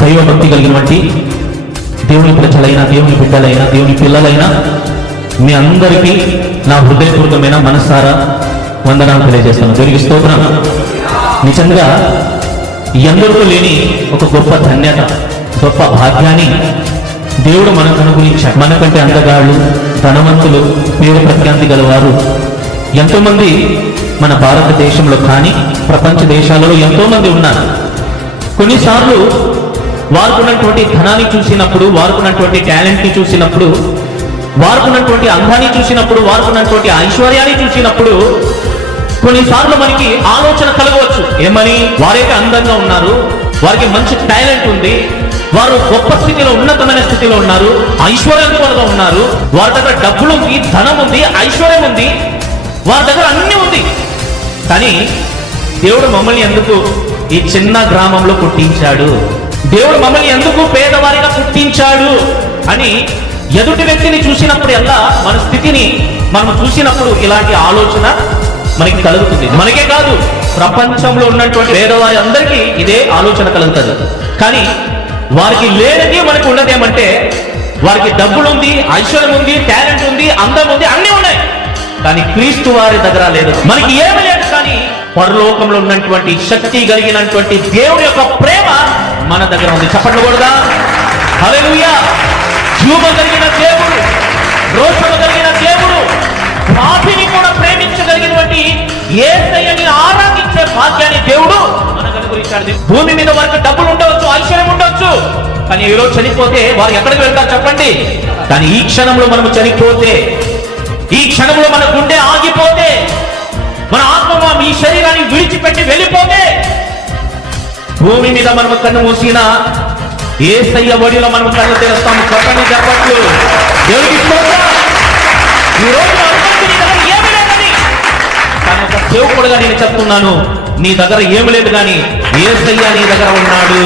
దైవభక్తి కలిగినటువంటి దేవుని ప్రజలైన, దేవుని బిడ్డలైన, దేవుని పిల్లలైన మీ అందరికీ నా హృదయపూర్వకమైన మనసారా వందనాలు తెలియజేస్తాను. దేవునికి స్తోత్రం. నిజంగా ఎందరికీ లేని ఒక గొప్ప ధన్యత, గొప్ప భాగ్యాన్ని దేవుడు మనకు అనుగ్రహించాడు. మనకంటే అందగాళ్ళు, ధనవంతులు, పేరు ప్రఖ్యాతి గలవారు ఎంతోమంది మన భారతదేశంలో కానీ ప్రపంచ దేశాలలో ఎంతోమంది ఉన్నారు. కొన్నిసార్లు వారుకున్నటువంటి ధనాన్ని చూసినప్పుడు, వారుకున్నటువంటి టాలెంట్ని చూసినప్పుడు, వారుకున్నటువంటి అందాన్ని చూసినప్పుడు, వారుకున్నటువంటి ఐశ్వర్యాన్ని చూసినప్పుడు కొన్నిసార్లు మనకి ఆలోచన కలగవచ్చు. ఏమని? వారైతే అందంగా ఉన్నారు, వారికి మంచి టాలెంట్ ఉంది, వారు గొప్ప స్థితిలో, ఉన్నతమైన స్థితిలో ఉన్నారు, ఐశ్వర్యంగా ఉన్నారు, వారి దగ్గర డబ్బులు ఉంది, ధనం ఉంది, ఐశ్వర్యం ఉంది, వారి దగ్గర అన్నీ ఉంది. కానీ దేవుడు మమ్మల్ని ఎందుకు ఈ చిన్న గ్రామంలో పుట్టించాడు, దేవుడు మమ్మల్ని ఎందుకు పేదవారిగా పుట్టించాడు అని ఎదుటి వ్యక్తిని చూసినప్పుడు ఎలా మన స్థితిని మనం చూసినప్పుడు ఇలాంటి ఆలోచన మనకి కలుగుతుంది. మనకే కాదు, ప్రపంచంలో ఉన్నటువంటి పేదవారి అందరికీ ఇదే ఆలోచన కలుగుతుంది. కానీ వారికి లేనిది మనకు ఉన్నదేమంటే, వారికి డబ్బులు ఉంది, ఐశ్వర్యం ఉంది, టాలెంట్ ఉంది, అందం ఉంది, అన్నీ ఉన్నాయి. కానీ క్రీస్తు వారి దగ్గర లేదు. మనకి ఏమి లేదు, కానీ పరలోకంలో ఉన్నటువంటి శక్తి కలిగినటువంటి దేవుడి యొక్క ప్రేమ మన దగ్గర ఉంది. చెప్పకూడదా? హల్లెలూయా. జీవము కలిగిన దేవుడు, రోషము కలిగిన దేవుడు, పాపిని కూడా ప్రేమించగలిగినటువంటి యేసయ్యని ఆరాధించే భాగ్యాన్ని దేవుడు మనకు అనుగ్రహించాడు. భూమి మీద వారికి డబ్బులు ఉండవచ్చు, ఐశ్వర్యం ఉండవచ్చు, కానీ ఈరోజు చనిపోతే వారు ఎక్కడికి వెళ్తారు చెప్పండి? కానీ ఈ క్షణంలో మనము చనిపోతే, ఈ క్షణంలో మన గుండె ఆగిపోతే, మన ఆత్మ ఈ శరీరాన్ని విడిచిపెట్టి వెళ్ళిపోతే, భూమి మీద మనము కన్ను మూసినా యేసయ్య ఒడిలో మనం కన్ను తెరుస్తాము. చెప్పండి, చెప్పట్లు. దేవునికి స్తోత్రం. ఈ రోజు నీ దగ్గర ఏమి లేదని, కానీ ఒక సేవకుడుగా నేను చెప్తున్నాను, నీ దగ్గర ఏమి లేదు కానీ యేసయ్య నీ దగ్గర ఉన్నాడు.